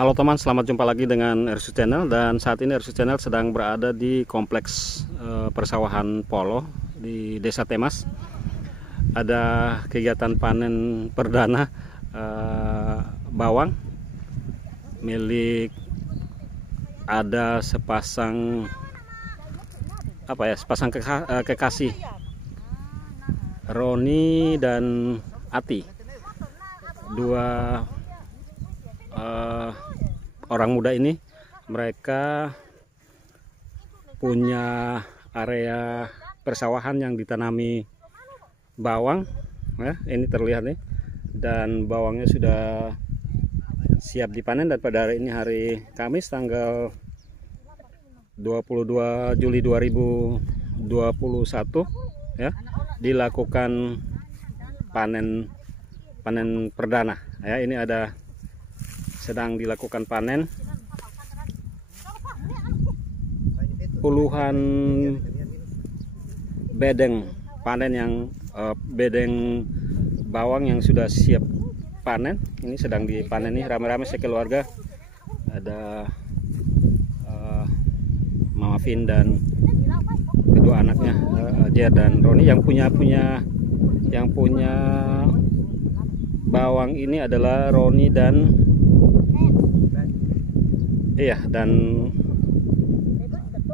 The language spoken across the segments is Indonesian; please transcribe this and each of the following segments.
Halo teman, selamat jumpa lagi dengan RSU Channel. Dan saat ini RSU Channel sedang berada di kompleks persawahan Polo di Desa Temas. Ada kegiatan panen perdana bawang milik ada sepasang kekasih, Roni dan Ati, dua orang muda ini. Mereka punya area persawahan yang ditanami bawang, ya, ini terlihat nih, dan bawangnya sudah siap dipanen. Dan pada hari ini, hari Kamis tanggal 22 Juli 2021, ya, dilakukan panen perdana, ya. Ini ada sedang dilakukan panen puluhan bedeng panen bedeng bawang yang sudah siap panen. Ini sedang dipanen nih, rame-rame sekeluarga. Ada Mama Vin dan kedua anaknya, Jer dan Roni. Yang punya bawang ini adalah Roni dan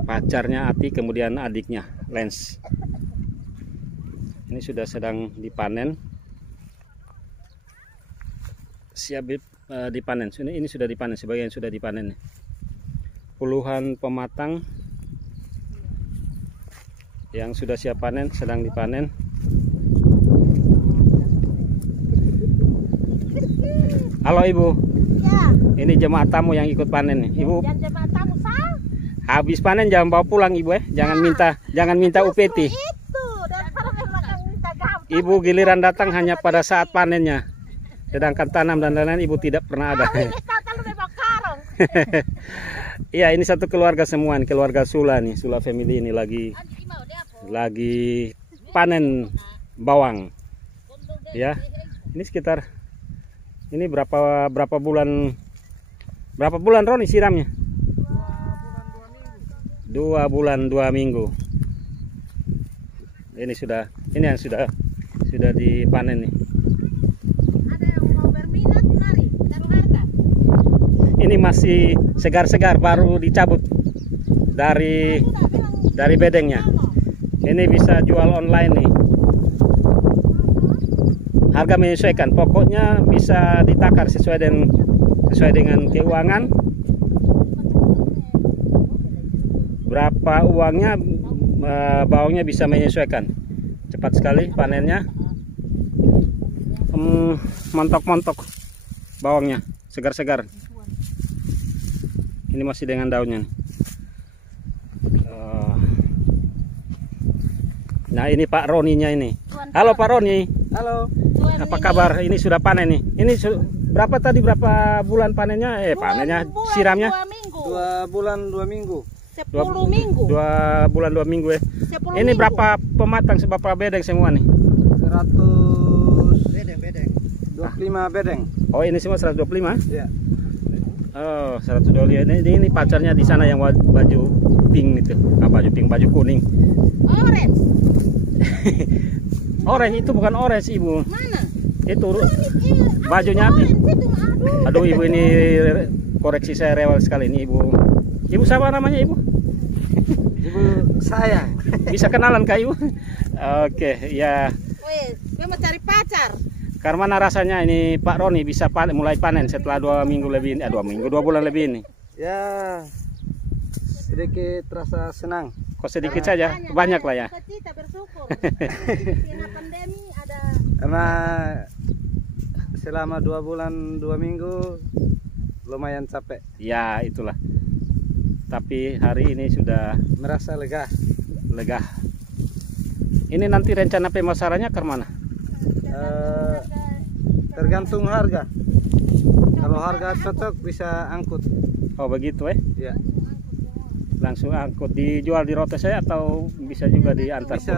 pacarnya Ati, kemudian adiknya Lens. Ini sudah sedang dipanen, siap dipanen. Ini sudah dipanen, sebagian sudah dipanen. Puluhan pematang yang sudah siap panen sedang dipanen. Halo Ibu. Ya. Ini jemaah tamu yang ikut panen nih, Ibu. Jemaah tamu sah. Habis panen jangan bawa pulang Ibu, jangan minta UPT. Ibu giliran datang hanya pada saat panennya, sedangkan tanam dan lain-lain Ibu tidak pernah ada. Iya, ini satu keluarga semua, keluarga Sula nih, Sula family ini lagi panen bawang, ya. Ini sekitar berapa bulan Roni siramnya? 2 bulan 2 minggu. Ini yang sudah dipanen nih. Ada yang mau berminat, mari taruh harga. Ini masih segar-segar, baru dicabut dari bedengnya. Ini bisa jual online nih. Harga menyesuaikan, pokoknya bisa ditakar sesuai dengan keuangan. Berapa uangnya, bawangnya bisa menyesuaikan. Cepat sekali panennya. Montok-montok bawangnya, segar-segar. Ini masih dengan daunnya. Nah, ini Pak Roninya ini. Halo Pak Roni. Halo. Apa kabar? Ini sudah panen nih. Ini berapa bulan panennya? Panennya, siramnya? 2 bulan 2 minggu. 10 minggu. 2 bulan 2 minggu ya. Ini minggu. Berapa pematang, berapa bedeng semua nih? 100 bedeng. 25 bedeng. Oh, ini semua 125? Iya. Oh, 125. Ini pacarnya di sana yang baju pink itu. Baju pink, baju kuning. Orange. Orange itu bukan orange, Ibu. Mana? Itu bajunya Ati. Aduh Ibu, ini koreksi saya rewel sekali ini Ibu. Ibu siapa namanya Ibu? Ibu sayang. Bisa kenalan Kak Ibu? Oke, ya. Weh, dia mau cari pacar. Karena rasanya ini Pak Roni bisa mulai panen setelah 2 minggu lebih ini, 2 bulan lebih ini. Ya, sedikit rasa senang. Kok sedikit saja? Banyak lah ya. Kita bersyukur. Karena pandemi ada. Karena selama 2 bulan 2 minggu lumayan capek. Ya, itulah. Tapi hari ini sudah merasa lega. Ini nanti rencana pemasarannya ke mana? Tergantung harga. Kalau harga cocok bisa angkut. Oh begitu ya. Langsung angkut, dijual di rote saya atau bisa juga diantar? Bisa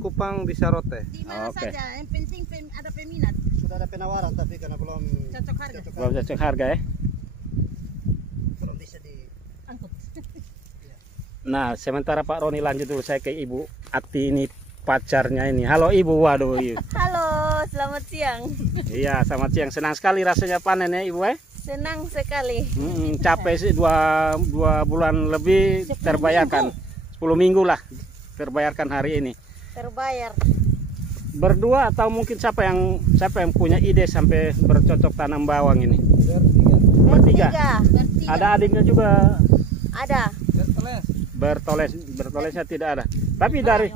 Kupang, bisa rote. Di mana saja, yang penting ada peminat. Sudah ada penawaran tapi karena belum cocok harga. Belum cocok harga ya. Nah, sementara Pak Roni lanjut dulu, saya ke Ibu Ati ini pacarnya ini. Halo Ibu, waduh. Halo, selamat siang. Iya, selamat siang. Senang sekali rasanya panen ya Ibu. Senang sekali. Capek sih dua bulan lebih terbayarkan. 10 minggu lah terbayarkan hari ini. Terbayar. Berdua atau mungkin siapa yang punya ide sampai bercocok tanam bawang ini? Bertiga. Ada adiknya juga. Ada. Bertolesnya tidak ada. Tapi dari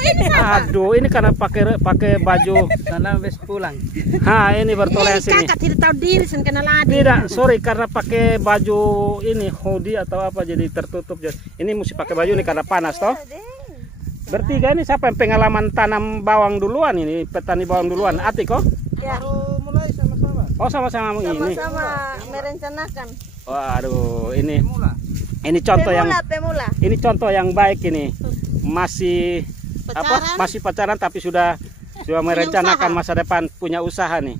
Ini aduh, ini karena pakai baju Karena habis pulang. ini bertoles ini. kakak tidak tahu diri sen kenal adik. Tidak, sorry, karena pakai baju ini hoodie atau apa jadi tertutup. Ini mesti pakai baju ini karena panas toh. Bertiga ini siapa yang pengalaman tanam bawang duluan ini? Petani bawang duluan. Ati kok? Ya. Baru mulai sama-sama. Oh, sama-sama ini. Sama-sama merencanakan. Waduh, ini Mula. contoh yang Pemula. ini contoh yang baik ini. Masih masih pacaran tapi sudah merencanakan masa depan, punya usaha nih.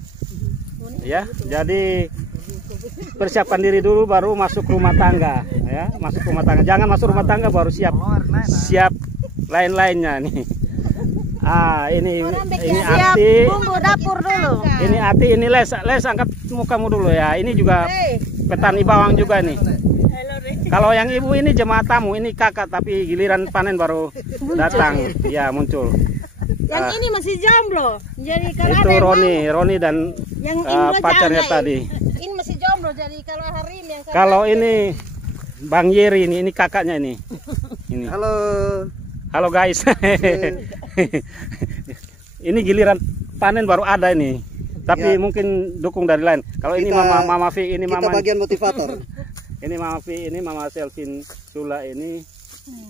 Ya, jadi persiapkan diri dulu baru masuk rumah tangga ya, masuk rumah tangga. Jangan masuk rumah tangga baru siap lain-lainnya nih. Ini Siap Ati. bumbu dapur dulu. Ini Ati, ini Les angkat mukamu dulu ya. Ini juga petani bawang juga nih. Kalau yang ibu ini jemaah tamu, ini kakak tapi giliran panen baru datang. Ya, muncul. Yang ini masih jomblo. Jadi kalau Itu ada yang Roni dan yang Indra pacarnya jangan, tadi. Ini masih jomblo. Jadi kalau hari ini yang Kalau ini Bang Yeri ini kakaknya ini. Ini. Halo guys. Ini giliran panen baru ada ini. Tapi mungkin dukung dari lain. Kalau ini Mama Vi, ini Mama bagian motivator. Ini Mama Vi, ini Mama Selvin Sula, ini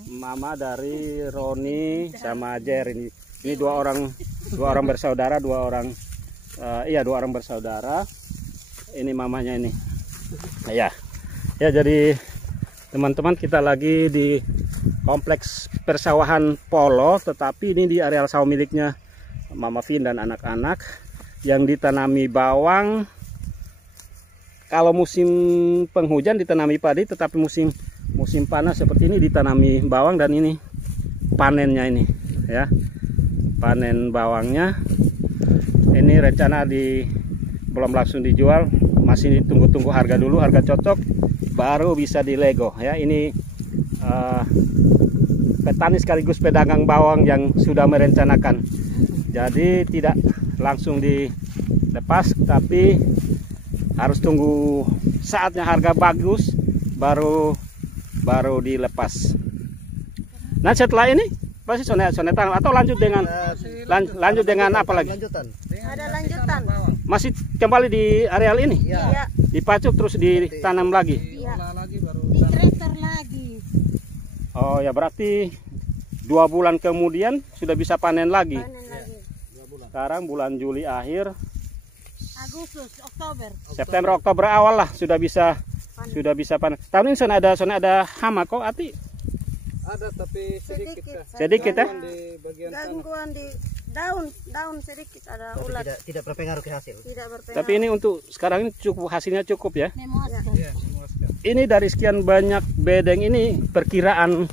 Mama dari Roni sama Jer ini. Ini dua orang bersaudara, dua orang bersaudara. Ini mamanya ini. Ya. Ya, jadi teman-teman, kita lagi di kompleks persawahan Polo, tetapi ini di areal sawah miliknya Mama Vin dan anak-anak yang ditanami bawang. Kalau musim penghujan ditanami padi, tetapi musim panas seperti ini ditanami bawang. Dan ini panennya ini ya, panen bawangnya ini rencana belum langsung dijual, masih ditunggu-tunggu harga dulu, harga cocok baru bisa dilego ya. Ini petani sekaligus pedagang bawang yang sudah merencanakan, jadi tidak langsung dilepas tapi harus tunggu saatnya harga bagus baru dilepas. Nah, setelah ini pasti sonet tanam atau lanjut dengan apa lagi? ada lanjutan. Masih kembali di areal ini? Ya. Dipacuk terus ditanam lagi? Ya. Di tractor lagi. Oh ya, berarti 2 bulan kemudian sudah bisa panen lagi. Sekarang bulan Juli akhir, Agustus, Oktober. September, Oktober awal lah sudah bisa panen. Tahun ini sana ada hama kok, Ati? Ada tapi sedikit. Sedikit ya? Di bagian Gangguan di daun sedikit, ada ulat. Tidak berpengaruh ke hasil. Tidak berpengaruh. Tapi ini untuk sekarang ini hasilnya cukup ya. Memuaskan. Iya, memuaskan. Ini dari sekian banyak bedeng ini perkiraan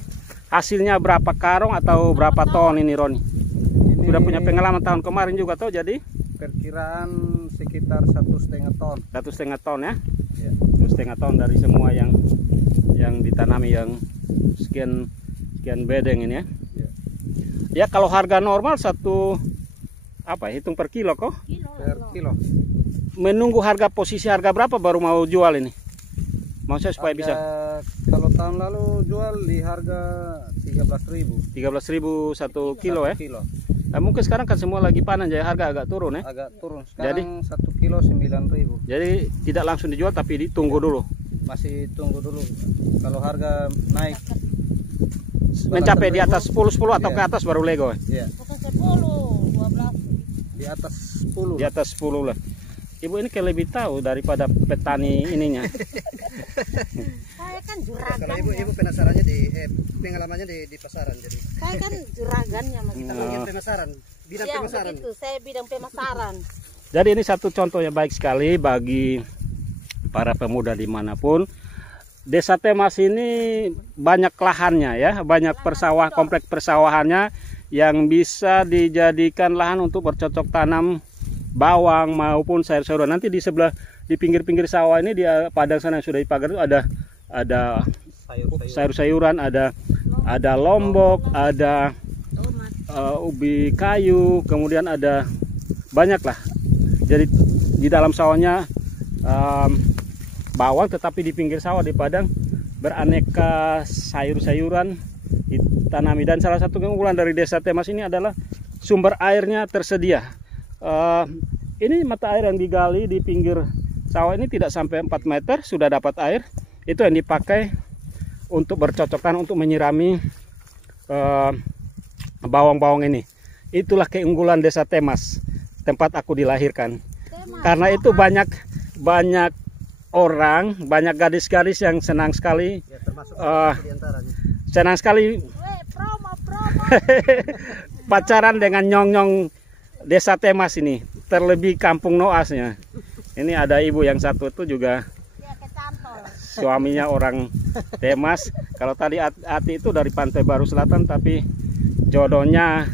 hasilnya berapa karung atau berapa ton ini, Roni? Sudah punya pengalaman tahun kemarin juga toh, jadi Perkiraan sekitar 1,5 ton. 1,5 ton ya. Ya. 1,5 ton dari semua yang ditanami, yang sekian bedeng ini ya. Ya. Ya, kalau harga normal hitung per kilo kok. Per kilo. Menunggu posisi harga berapa baru mau jual ini? Maksudnya supaya bisa Kalau tahun lalu jual di harga 13.000. 13.000 1 kilo ya. Kilo. Nah, mungkin sekarang kan semua lagi panen, jadi harga agak turun ya. Agak turun. Sekarang 1 kilo 9.000. Jadi tidak langsung dijual tapi ditunggu dulu. Masih tunggu dulu. Kalau harga naik Mencapai di atas 10 atau ke Iya. atas baru lego. ya, Bukan 10, 12. di atas 10. Di atas 10 lah. Ibu ini kayak lebih tahu daripada petani ininya. Saya kan juragan. Kalau ibu penasarannya pengalamannya di pasaran, jadi Saya kan juragannya Mas. kita bagian pemasaran, bidang Ya, pemasaran. begitu. Saya bidang pemasaran. Jadi ini satu contoh yang baik sekali bagi para pemuda dimanapun. Desa Temas ini banyak lahannya ya, banyak kompleks persawahannya yang bisa dijadikan lahan untuk bercocok tanam bawang maupun sayur-sayuran. Nanti di sebelah di pinggir-pinggir sawah ini di padang sana yang sudah dipagar itu ada sayur-sayuran, ada lombok, ada ubi kayu, kemudian ada banyak lah. Jadi di dalam sawahnya bawang, tetapi di pinggir sawah di padang beraneka sayur-sayuran ditanami. Dan salah satu keunggulan dari Desa Temas ini adalah sumber airnya tersedia. Ini mata air yang digali di pinggir sawah ini tidak sampai 4 meter sudah dapat air. Itu yang dipakai untuk bercocok tanam, untuk menyirami bawang-bawang ini. Itulah keunggulan Desa Temas, tempat aku dilahirkan. Karena itu banyak orang, banyak gadis-gadis yang senang sekali, pacaran dengan nyong-nyong Desa Temas ini, terlebih Kampung Noasnya. Ini ada ibu yang satu itu juga suaminya orang Temas. Kalau tadi Ati itu dari Pantai Baru Selatan, tapi jodohnya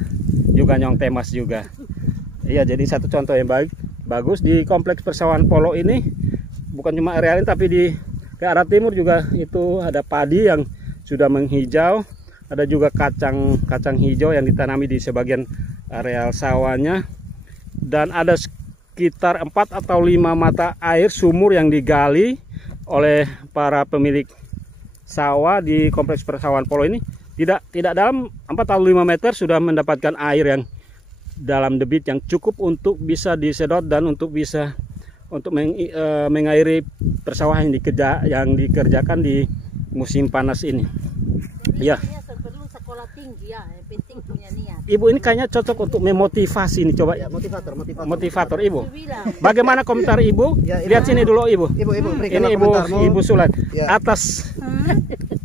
juga nyong Temas juga. Iya, jadi satu contoh yang bagus di kompleks persawahan Polo ini. Bukan cuma area ini, tapi ke arah timur juga itu ada padi yang sudah menghijau. Ada juga kacang hijau yang ditanami di sebagian areal sawahnya. Dan ada sekitar 4 atau 5 mata air sumur yang digali oleh para pemilik sawah di kompleks persawahan Polo ini. Tidak dalam 4 atau 5 meter sudah mendapatkan air yang dalam debit yang cukup untuk bisa disedot dan untuk bisa mengairi persawahan yang dikerjakan di musim panas ini. Ya. Perlu sekolah tinggi ya, yang penting punya niat. Ibu ini kayaknya cocok untuk memotivasi nih, coba. Ya, motivator Ibu. Bagaimana komentar Ibu? Lihat sini dulu Ibu. Ini Ibu Sulan. Ya. Atas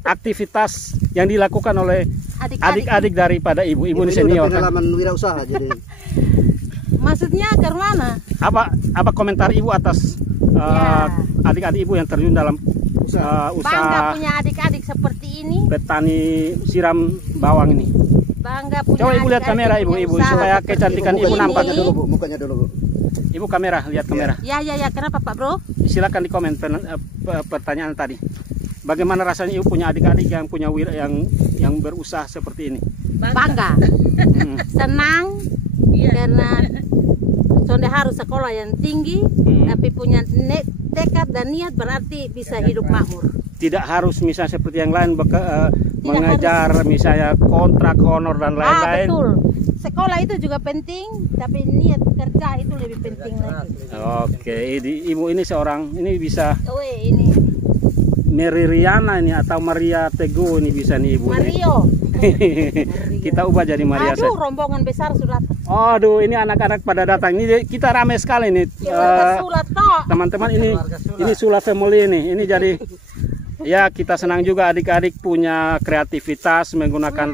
aktivitas yang dilakukan oleh adik-adik daripada Ibu. Ibu ini senior. Pengalaman wirausaha jadi. Maksudnya ke mana? Apa komentar Ibu atas adik-adik Ibu yang terjun dalam usaha bangga punya adik-adik seperti ini, petani siram bawang ini. Bangga punya. Coba Ibu lihat kamera Ibu supaya kecantikan Ibu nampak dulu, mukanya dulu Bu. Ibu kamera, lihat kamera. Ya, kenapa Pak Bro? Silakan di komen pertanyaan tadi. Bagaimana rasanya Ibu punya adik-adik yang punya yang berusaha seperti ini? Bangga. Senang. Karena sonde harus sekolah yang tinggi, tapi punya tekad dan niat, berarti bisa hidup makmur. Tidak harus misalnya seperti yang lain mengajar harus. Misalnya kontrak, honor dan lain-lain. Betul. Sekolah itu juga penting, tapi niat kerja itu lebih penting lagi. Oke, Ibu ini ini bisa. Ini Meririana ini atau Maria Teguh ini bisa nih Ibu. Mario. Kita ubah jadi Maria. Aduh, rombongan besar sudah. Aduh, ini anak-anak pada datang. Ini kita ramai sekali nih. Teman-teman ini Sula family ini. Ini jadi ya kita senang juga adik-adik punya kreativitas menggunakan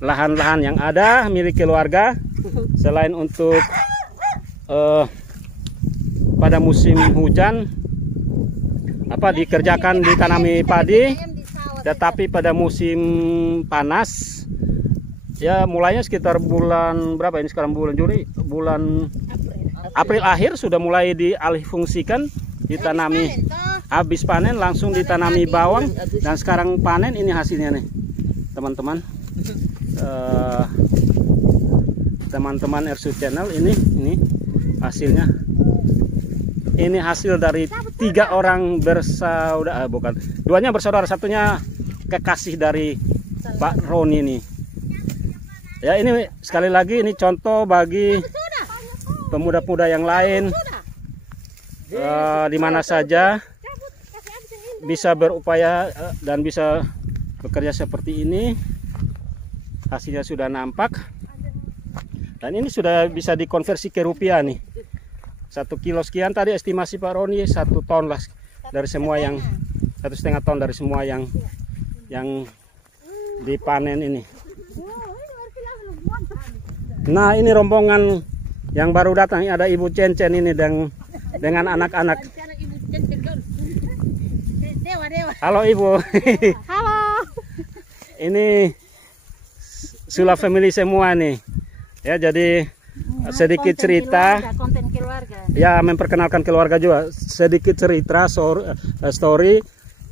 lahan-lahan yang ada milik keluarga. Selain untuk pada musim hujan dikerjakan ditanami padi, tetapi pada musim panas ya mulainya sekitar bulan berapa ini sekarang, bulan Juli, bulan April akhir sudah mulai dialihfungsikan, ditanami. Habis panen langsung ditanami bawang, dan sekarang panen. Ini hasilnya nih teman-teman, teman-teman Ersu Channel. Ini hasilnya. Ini hasil dari 3 orang bersaudara, bukan, 2-nya bersaudara, 1-nya kekasih dari Pak Roni ini. Ya, ini sekali lagi ini contoh bagi pemuda-pemuda yang lain di mana saja bisa berupaya dan bisa bekerja seperti ini. Hasilnya sudah nampak, dan ini sudah bisa dikonversi ke rupiah nih. 1 kilo sekian tadi estimasi Pak Roni, 1 ton lah dari semua yang 1,5 ton dari semua yang dipanen ini. Nah, ini rombongan yang baru datang. Ada Ibu Cencen ini dengan anak-anak. Dewa, Dewa. Halo Ibu. Halo. Ini Sula family semua nih. Ya, jadi sedikit cerita. Konten keluarga. Ya, memperkenalkan keluarga juga. Sedikit cerita story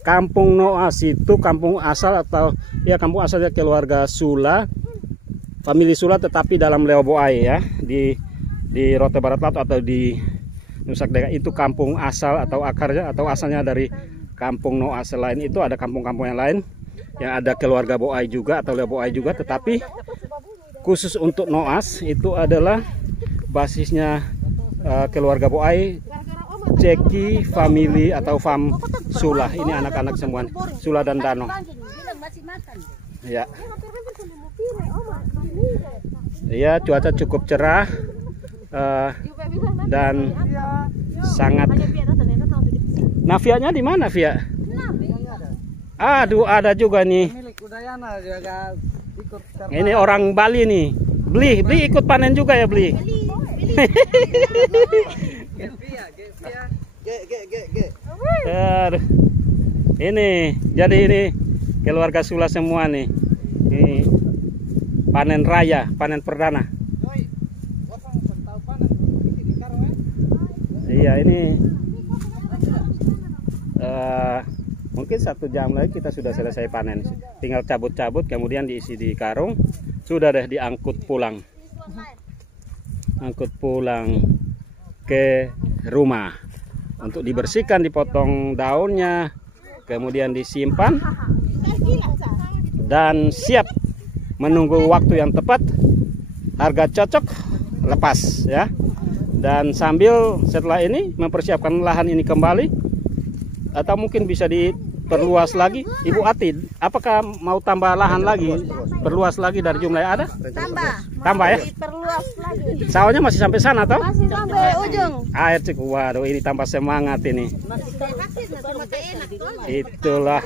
Kampung Noas itu kampung asal atau ya kampung asalnya keluarga Sula, famili Sula, tetapi dalam Leoboai ya, di Rote Barat Laut atau di Nusa Dega itu kampung asal atau akarnya atau asalnya dari Kampung Noas. Selain itu ada kampung-kampung yang lain yang ada keluarga Boai juga atau Leoboai juga, tetapi khusus untuk Noas itu adalah basisnya keluarga Boai, Ceki family atau fam Sula. Ini anak-anak semua Sula dan Dano. Ya. Ya, cuaca cukup cerah dan sangat. Nafianya di mana, Via? Aduh, ada juga nih. Ini orang Bali nih. Beli ikut panen juga ya, beli. Ini jadi ini keluarga Sula semua nih. Ini panen raya, panen perdana. Iya, ini mungkin 1 jam lagi kita sudah selesai panen. Tinggal cabut-cabut, kemudian diisi di karung, sudah deh diangkut pulang. Angkut pulang ke rumah untuk dibersihkan, dipotong daunnya, kemudian disimpan dan siap menunggu waktu yang tepat, harga cocok, lepas ya. Dan sambil setelah ini mempersiapkan lahan ini kembali, atau mungkin bisa diperluas lagi. Ibu Ati, apakah mau tambah lahan lagi, perluas lagi dari jumlah yang ada? Tambah ya? Perluas lagi. Sawahnya masih sampai sana toh? Masih sampai ujung. Air cik, waduh ini tambah semangat ini. Itulah.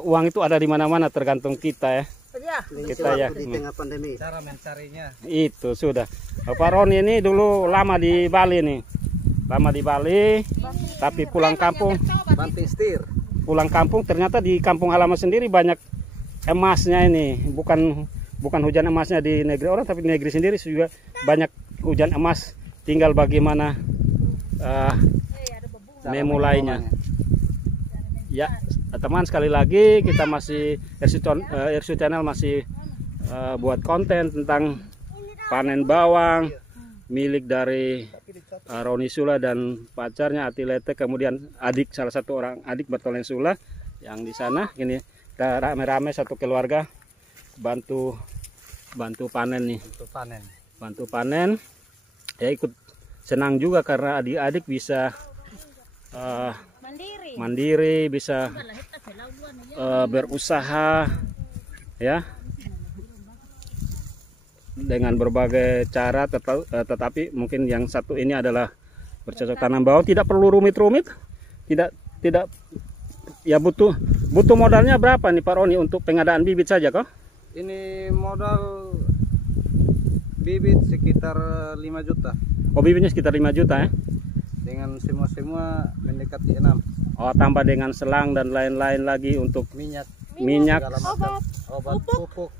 Uang itu ada di mana-mana, tergantung kita ya. Kita ya di tengah pandemi. Cara mencarinya. Itu sudah. Bapak Roni ini dulu lama di Bali nih. Lama di Bali, tapi pulang kampung. Banting setir. Pulang kampung ternyata di kampung halaman sendiri banyak emasnya ini. Bukan hujan emasnya di negeri orang, tapi di negeri sendiri juga banyak hujan emas. Tinggal bagaimana memulainya. Ya, teman, sekali lagi kita masih RSU Channel masih buat konten tentang panen bawang milik dari Roni Sula dan pacarnya Atilete, kemudian salah satu orang adik Bertolen Sula yang di sana. Ini kita rame-rame satu keluarga bantu panen nih. Bantu panen. Ya, ikut senang juga karena adik-adik bisa mandiri, bisa berusaha ya dengan berbagai cara, tetapi mungkin yang satu ini adalah bercocok tanam bawang. Tidak perlu rumit-rumit, tidak ya butuh modalnya berapa nih Pak Roni untuk pengadaan bibit saja kok? Ini modal bibit sekitar 5 juta. Oh, bibitnya sekitar 5 juta ya? Dengan semua mendekati 6. Oh, tambah dengan selang dan lain-lain lagi untuk minyak, obat pupuk.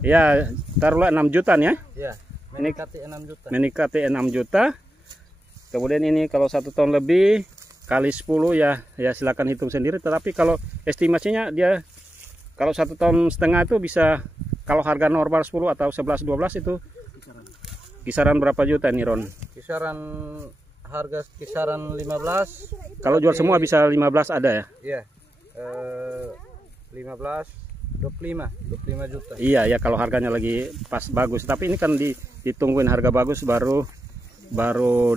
Ya, taruhlah 6 juta ya. Ya, mendekati 6 juta. Mendekati 6 juta. Kemudian ini kalau 1 ton lebih kali 10 ya silakan hitung sendiri. Tetapi kalau estimasinya dia kalau 1,5 ton itu bisa, kalau harga normal 10 atau 11-12 itu kisaran berapa juta nih Ron? Harga kisaran 15. Kalau jual semua bisa 15 ada ya? Iya. 15, 25 juta. Iya ya, kalau harganya lagi pas bagus. Tapi ini kan ditungguin harga bagus baru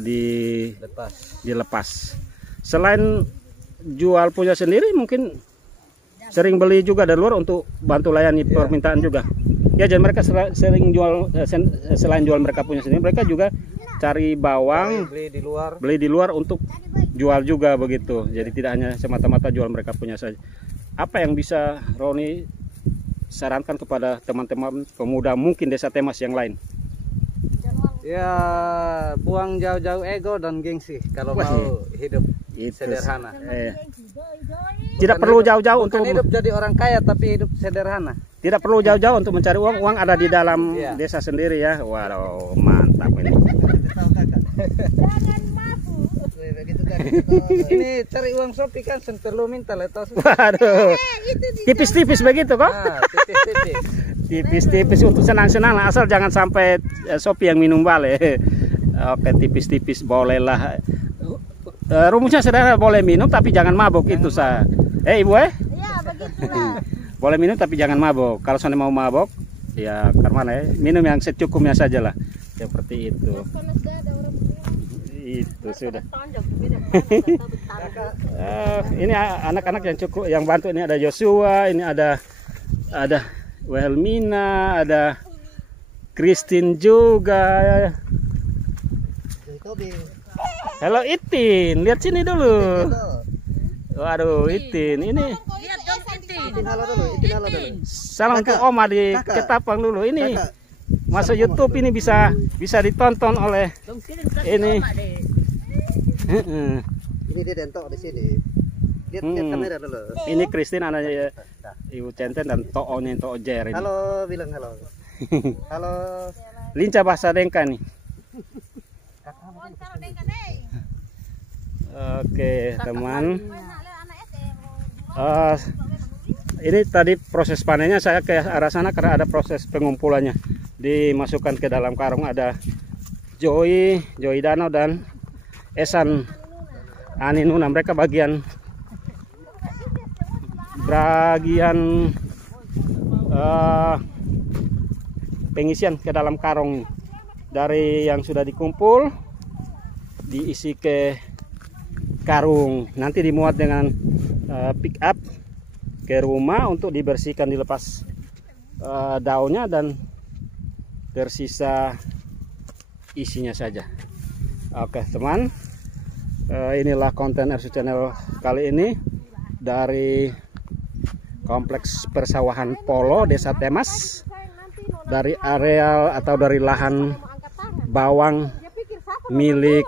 dilepas. Selain jual punya sendiri, mungkin sering beli juga dari luar untuk bantu layani permintaan juga. Ya, jadi mereka sering jual, selain jual mereka punya sendiri, mereka juga cari bawang, beli di luar untuk jual juga begitu. Jadi tidak hanya semata-mata jual mereka punya saja. Apa yang bisa Roni sarankan kepada teman-teman pemuda mungkin Desa Temas yang lain? Ya buang jauh-jauh ego dan gengsi kalau Wah, mau hidup Itu sederhana. Tidak perlu jauh-jauh untuk hidup jadi orang kaya, tapi hidup sederhana. tidak perlu jauh-jauh untuk mencari uang. Uang ada di dalam Iya. desa sendiri ya. Waduh, mantap ini. Ini cari uang sopi kan perlu minta letos. Waduh, tipis-tipis begitu kok. Nah, tipis-tipis. Tipis-tipis untuk senang-senang lah, asal jangan sampai Sopi yang minum balik. Oke, tipis-tipis bolehlah. Rumusnya sederhana, boleh minum tapi jangan mabuk, itu sah. Ibu Ya begitulah. boleh minum tapi jangan mabuk. Kalau soalnya mau mabuk ya karena minum yang secukupnya saja lah, seperti itu. Itu sudah. Ini anak-anak yang cukup yang bantu. Ini ada Joshua, ini ada Wilhelmina, ada Christine juga. Halo Itin, lihat sini dulu. Waduh Itin, ini Lihat dong Itin. Halo dulu, halo dulu. salam untuk Oma di Ketapang dulu. Ini masuk YouTube, ini bisa ditonton oleh ini. Ini dia dentok di sini. Lihat kamera dulu. Ini Christine, anaknya Ibu Centen dan To'onya To'ojer ini. Halo, bilang halo. Halo. Lincah bahasa Dengka nih. Oke teman, ini tadi proses panennya saya ke arah sana karena ada proses pengumpulannya. Dimasukkan ke dalam karung, ada Joy Danau dan Esan Aninuna. Mereka bagian pengisian ke dalam karung. Dari yang sudah dikumpul diisi ke karung, nanti dimuat dengan pick up ke rumah untuk dibersihkan, dilepas daunnya dan tersisa isinya saja. Oke teman, inilah konten RSU Channel kali ini dari kompleks persawahan Polo Desa Temas, dari areal atau dari lahan bawang milik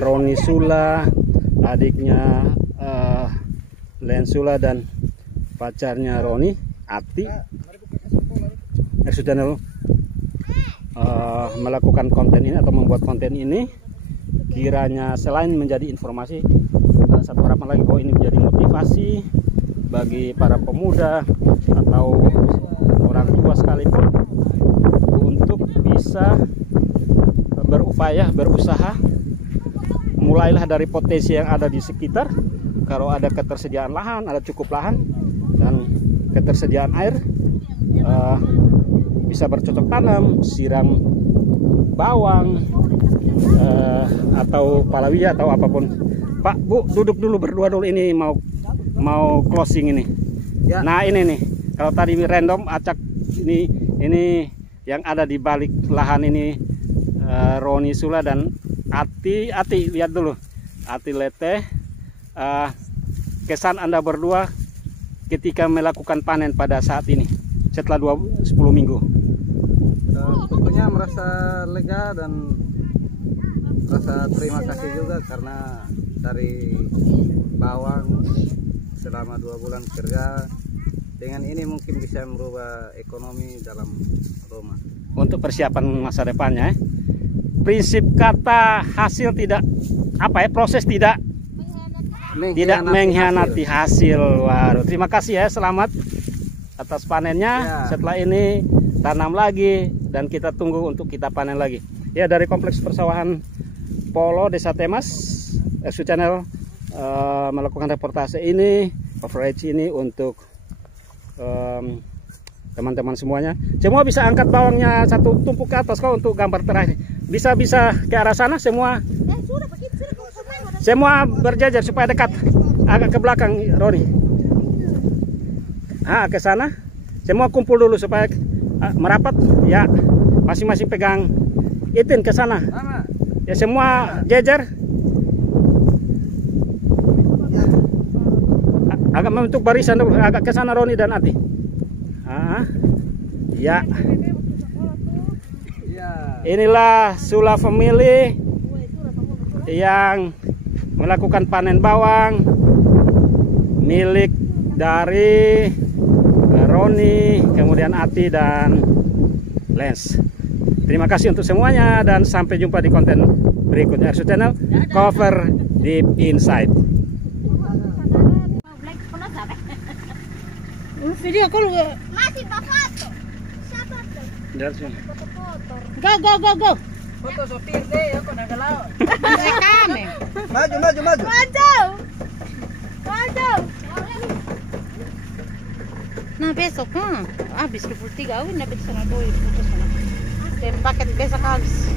Roni Sula, adiknya Len Sula dan pacarnya Roni, Ati. RSU Channel melakukan konten ini atau membuat konten ini kiranya selain menjadi informasi, satu harapan lagi bahwa ini menjadi motivasi bagi para pemuda atau orang tua sekalipun untuk bisa berupaya, berusaha. Mulailah dari potensi yang ada di sekitar. Kalau ada ketersediaan lahan, ada cukup lahan dan ketersediaan air, bisa bercocok tanam, siram bawang atau palawija atau apapun. Pak, Bu, duduk dulu berdua dulu, ini mau closing ini. Ya. Nah ini nih, kalau tadi random acak ini yang ada di balik lahan ini, Roni Sula dan Ati, lihat dulu, Ati Leteh, kesan Anda berdua ketika melakukan panen pada saat ini setelah 10 minggu. Tentunya merasa lega dan rasa terima kasih juga karena dari bawang selama 2 bulan kerja, dengan ini mungkin bisa merubah ekonomi dalam rumah. Untuk persiapan masa depannya, prinsip kata hasil tidak proses tidak mengkhianati hasil. Waduh, terima kasih ya, selamat atas panennya. Ya. Setelah ini tanam lagi dan kita tunggu untuk kita panen lagi. Ya, dari kompleks persawahan Polo Desa Temas, RSU Channel melakukan reportase ini, coverage ini untuk teman-teman semuanya. Semua bisa angkat bawangnya satu tumpuk ke atas kau untuk gambar terakhir. Bisa ke arah sana semua. Semua berjajar supaya dekat, agak ke belakang Roni. Ke sana. Semua kumpul dulu supaya merapat. Ya, masing-masing pegang Itin ke sana. Ya, semua jejer. Agak membentuk barisan dulu, agak ke sana Roni dan Ati. Ya. Ya. Inilah Sula Family yang melakukan panen bawang milik dari Roni, kemudian Ati dan Lens. Terima kasih untuk semuanya dan sampai jumpa di konten berikutnya RSU Channel Cover Deep Inside. Video call Masih foto. Siapa tuh? Go. Foto sopir deh, aku nak galau. Rekame. Maju. Nah besok habis 23 awin na bisa na doy putus na. Dan paket besok habis.